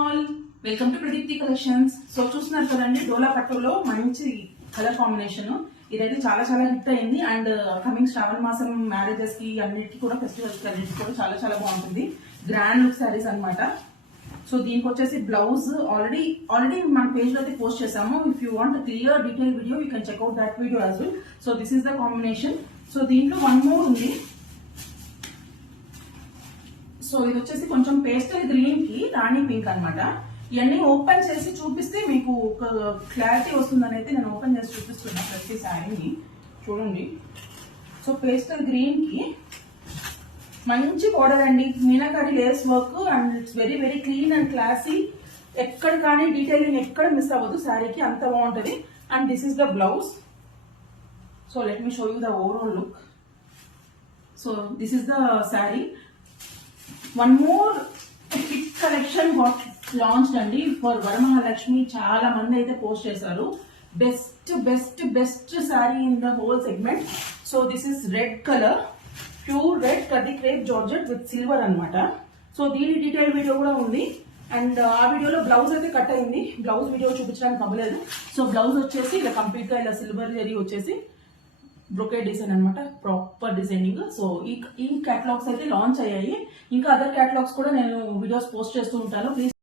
All, welcome to Pradeepti collections. So చూస్తున్నారు కదండి, డోలా పట్టులో మంచి కలర్ కాంబినేషన్. ఇదైతే చాలా చాలా హిట్ అయింది. అండ్ కమింగ్ శ్రావణ మాసం మ్యారేజెస్ కి అన్నిటికీ కూడా ఫెస్టివల్స్ కి అన్నిటికీ కూడా చాలా చాలా బాగుంటుంది. గ్రాండ్ లుక్ శారీస్ అనమాట. సో దీనికి వచ్చేసి బ్లౌజ్ ఆల్రెడీ మన పేజ్ లో అయితే పోస్ట్ చేసాము. If you want clear detail video you can checkout that video as well. So this is the combination. So దీంట్లో వన్ మోర్ ఉంది. సో ఇది వచ్చేసి కొంచెం పేస్టల్ గ్రీన్ కి రాణి పింక్ అనమాట. ఇవన్నీ ఓపెన్ చేసి చూపిస్తే మీకు ఒక క్లారిటీ వస్తుందని అయితే నేను ఓపెన్ చేసి చూపిస్తున్నా ప్రతి శారీని. చూడండి. సో పేస్టల్ గ్రీన్ కి మంచి బోర్డర్ అండి, meenakari lace work and it's very very clean and classy. ఎక్కడ కానీ డీటెయిలింగ్ ఎక్కడ మిస్ అవ్వదు శారీకి, అంత బాగుంటుంది. And this is the blouse. So let me show you the overall look. So this is the sari. One more hit collection got launched అండి for Varamahalakshmi. చాలా మంది అయితే పోస్ట్ చేశారు. Best best best sari in the whole segment. So this is red colour, pure red కడ్డీ crepe georgette with silver అనమాట. So దీని detail video కూడా ఉంది. అండ్ ఆ వీడియోలో బ్లౌజ్ అయితే కట్ అయింది, బ్లౌజ్ వీడియో చూపించడానికి అవ్వలేదు. సో బ్లౌజ్ వచ్చేసి ఇలా కంప్లీట్ గా ఇలా సిల్వర్ జరీ వచ్చేసి బ్రొకేట్ డిజైన్ అనమాట, ప్రాపర్ డిజైనింగ్. సో ఈ కేటలాగ్స్ అయితే లాంచ్ అయ్యాయి. ఇంకా అదర్ కేటలాగ్స్ కూడా నేను వీడియోస్ పోస్ట్ చేస్తూ ఉంటాను. ప్లీజ్